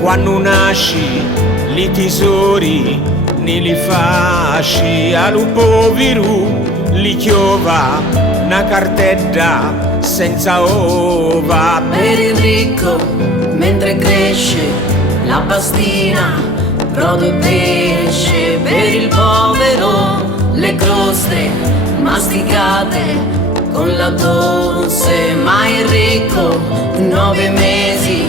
Quando nasci, li tesori ne li fasci, allo povero li chiova una cartella senza ova. Per il ricco, mentre cresce, la pastina, brodo e pesce. Per il povero, le croste masticate con la tosse. Ma il ricco, 9 mesi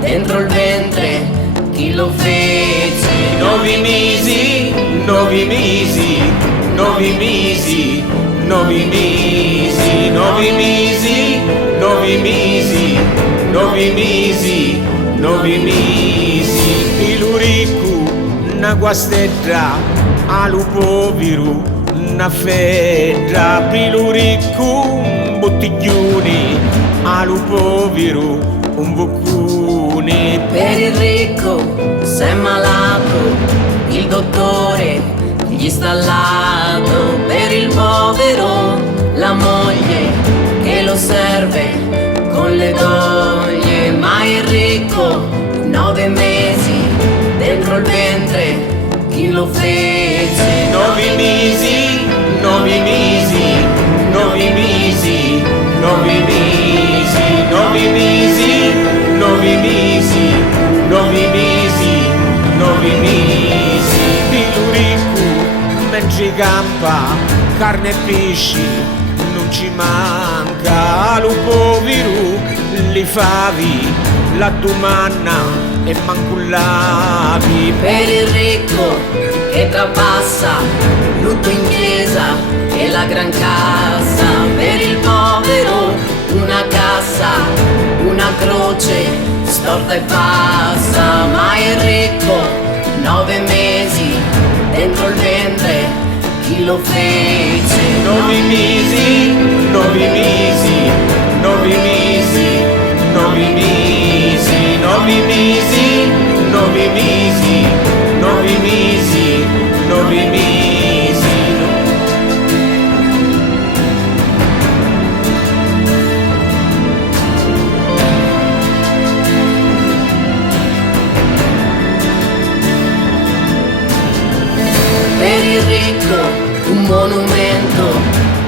dentro il ventre, chi lo fece? 9 mesi, 9 mesi, 9 mesi, 9 mesi, 9 mesi, 9 mesi, 9 mesi, 9 mesi. Il ricco, una guastetta, allo povero, una fetta. Il ricco, un bottiglione, allo povero, un boccone. Per il ricco, se è malato, il dottore gli sta al lato. Per il povero, la moglie che lo serve con le doglie. Ma il ricco, 9 mesi dentro il ventre, chi lo fece? 9 mesi, 9 mesi, 9 mesi, 9 mesi, 9 mesi, 9 mesi, 9 mesi, 9 mesi. Il ricco mentre campa, carne e pesci non ci manca. Allo povero li favi la domanda e mancullavi. Per il ricco che trapassa lutto in chiesa e la gran cassa. Per il povero una cassa, una croce storta e passa. Ma il ricco, 9 mesi dentro il ventre, chi lo fece? 9 mesi, 9 mesi, 9 mesi, 9 mesi, 9 mesi, 9 mesi, 9 mesi, 9 mesi. Per il ricco un monumento,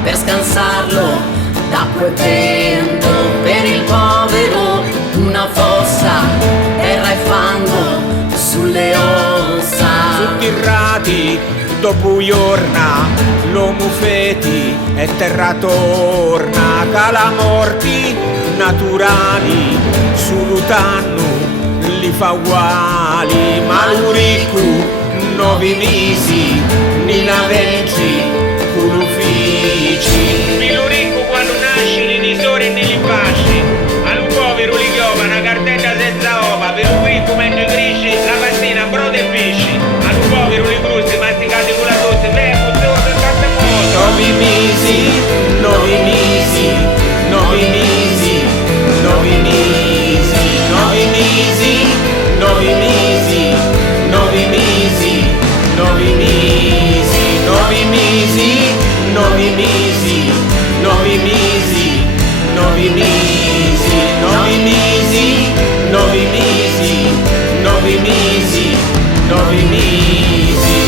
per scansarlo d'acqua e vento. Per il povero una fossa, terra e fango sulle ossa. Sotterrati dopo giorna, l'uomo feti e terra torna. Cala morti naturali, sulutano li fa uguali. Ma lo ricco 9 mesi, ni la venci, con uffici. Il ricco quando nasce, li tesori ne li fasci, al povero li chiova una cartella senza ova. Per un ricco mentre cresce, la pastina, brodo e pesci, al povero li croste masticate con la tosse. Beh, muzzoso e carne moto. 9 mesi, 9 mesi, 9 mesi, 9 mesi, 9 mesi, 9 mesi, 9 mesi, 9 mesi, 9 mesi, 9 mesi, 9 mesi, 9 mesi, 9 mesi, 9 mesi, 9 mesi, 9 mesi.